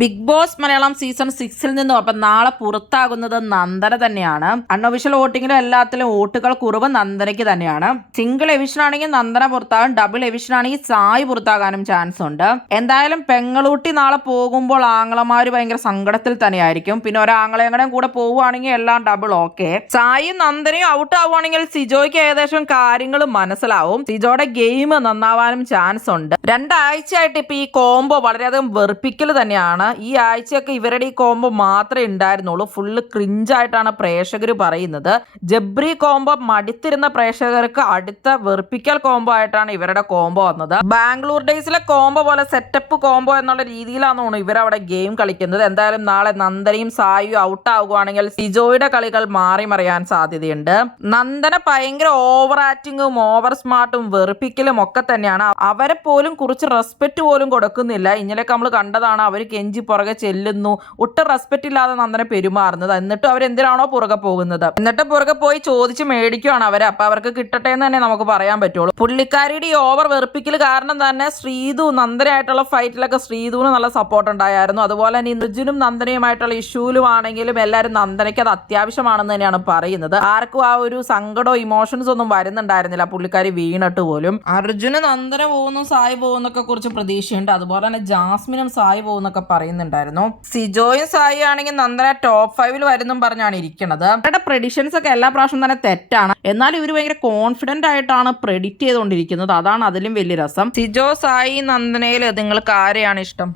Big boss Malayalam season 6 നിന്നും അപ്പം നാളെ പുറത്താകുന്നത് നന്ദന തന്നെയാണ്. അൺഒഫീഷ്യൽ വോട്ടിങ്ങിലും എല്ലാത്തിലും വോട്ടുകൾ കുറവ് നന്ദനയ്ക്ക് തന്നെയാണ്. സിംഗിൾ എവിഷൻ ആണെങ്കിൽ നന്ദന പുറത്താകും, ഡബിൾ എവിഷൻ ആണെങ്കിൽ സായി പുറത്താകാനും ചാൻസ് ഉണ്ട്. എന്തായാലും പെങ്ങളൂട്ടി നാളെ പോകുമ്പോൾ ആങ്ങളമാര് ഭയങ്കര സങ്കടത്തിൽ തന്നെയായിരിക്കും. പിന്നെ ഒരാങ്ങളെയും കൂടെ പോവുകയാണെങ്കിൽ എല്ലാം ഡബിൾ ഓക്കെ. സായിയും നന്ദനയും ഔട്ട് ആവുകയാണെങ്കിൽ സിജോയ്ക്ക് ഏകദേശം കാര്യങ്ങൾ മനസ്സിലാവും. സിജോയുടെ ഗെയിം നന്നാവാനും ചാൻസ് ഉണ്ട്. രണ്ടാഴ്ചയായിട്ട് ഇപ്പൊ ഈ കോംബോ വളരെയധികം വെറുപ്പിക്കൽ തന്നെയാണ്. ഈ ആഴ്ചയൊക്കെ ഇവരുടെ ഈ കോംബോ മാത്രമേ ഉണ്ടായിരുന്നുള്ളൂ. ഫുള്ള് ക്രിഞ്ചായിട്ടാണ് പ്രേക്ഷകർ പറയുന്നത്. ജബ്രി കോംബോ മടുത്തിരുന്ന പ്രേക്ഷകർക്ക് അടുത്ത വെറുപ്പിക്കൽ കോംബോ ആയിട്ടാണ് ഇവരുടെ കോംബോ വന്നത്. ബാംഗ്ലൂർ ഡേയ്സിലെ കോംബോ പോലെ സെറ്റപ്പ് കോംബോ എന്നുള്ള രീതിയിലാണ് തോന്നുന്നു ഇവരവിടെ ഗെയിം കളിക്കുന്നത്. എന്തായാലും നാളെ നന്ദനയും സായിയും ഔട്ട് ആവുകയാണെങ്കിൽ സിജോയുടെ കളികൾ മാറി മറിയാൻ സാധ്യതയുണ്ട്. നന്ദന ഭയങ്കര ഓവർ ആക്ടിങ്ങും ഓവർ സ്മാർട്ടും വെറുപ്പിക്കലും ഒക്കെ തന്നെയാണ്. അവരെ പോലും കുറിച്ച് റെസ്പെക്ട് പോലും കൊടുക്കുന്നില്ല. ഇന്നലെയൊക്കെ നമ്മൾ കണ്ടതാണ്, അവർ കെഞ്ചി പുറകെ ചെല്ലുന്നു, ഒട്ടും റെസ്പെക്ട് ഇല്ലാതെ നന്ദനെ പെരുമാറുന്നത്. എന്നിട്ടും അവരെന്തിനാണോ പുറകെ പോകുന്നത്, എന്നിട്ട് പുറകെ പോയി ചോദിച്ച് മേടിക്കുവാണ് അവര്. അപ്പൊ അവർക്ക് കിട്ടട്ടെ എന്ന് തന്നെ നമുക്ക് പറയാൻ പറ്റുള്ളൂ. പുള്ളിക്കാരിയുടെ ഈ ഓവർ വെറുപ്പിക്കൽ കാരണം തന്നെ ശ്രീതു നന്ദനയായിട്ടുള്ള ഫൈറ്റിലൊക്കെ ശ്രീതുവിന് നല്ല സപ്പോർട്ട് ഉണ്ടായിരുന്നു. അതുപോലെ തന്നെ നിർജുനും നന്ദനയുമായിട്ടുള്ള ഇഷ്യൂലും ആണെങ്കിലും എല്ലാവരും നന്ദനയ്ക്ക് അത് അത്യാവശ്യമാണെന്ന് തന്നെയാണ് പറയുന്നത്. ആർക്കും ആ ഒരു സങ്കടമോ ഇമോഷൻസ് ഒന്നും വരുന്നുണ്ടായിരുന്നില്ല പുള്ളിക്കാരി വീണിട്ട് പോലും. അർജുന് നന്ദന പോകുന്നു സായി പോകുന്നൊക്കെ കുറിച്ച് പ്രതീക്ഷയുണ്ട്. അതുപോലെ തന്നെ ജാസ്മിനും സായി പോകുന്നൊക്കെ പറയുന്നുണ്ടായിരുന്നു. സിജോയും സായി ആണെങ്കിൽ നന്ദന ടോപ്പ് 5 വരുന്നും പറഞ്ഞാണ് ഇരിക്കുന്നത്. അവരുടെ പ്രഡിക്ഷൻസ് ഒക്കെ എല്ലാ പ്രാവശ്യം തന്നെ തെറ്റാണ്. എന്നാലും ഇവർ ഭയങ്കര കോൺഫിഡന്റ് ആയിട്ടാണ് പ്രെഡിക്റ്റ് ചെയ്തുകൊണ്ടിരിക്കുന്നത്. അതാണ് അതിലും വലിയ രസം. സിജോ സായി നന്ദനയിൽ നിങ്ങൾക്ക് ആരെയാണ് ഇഷ്ടം?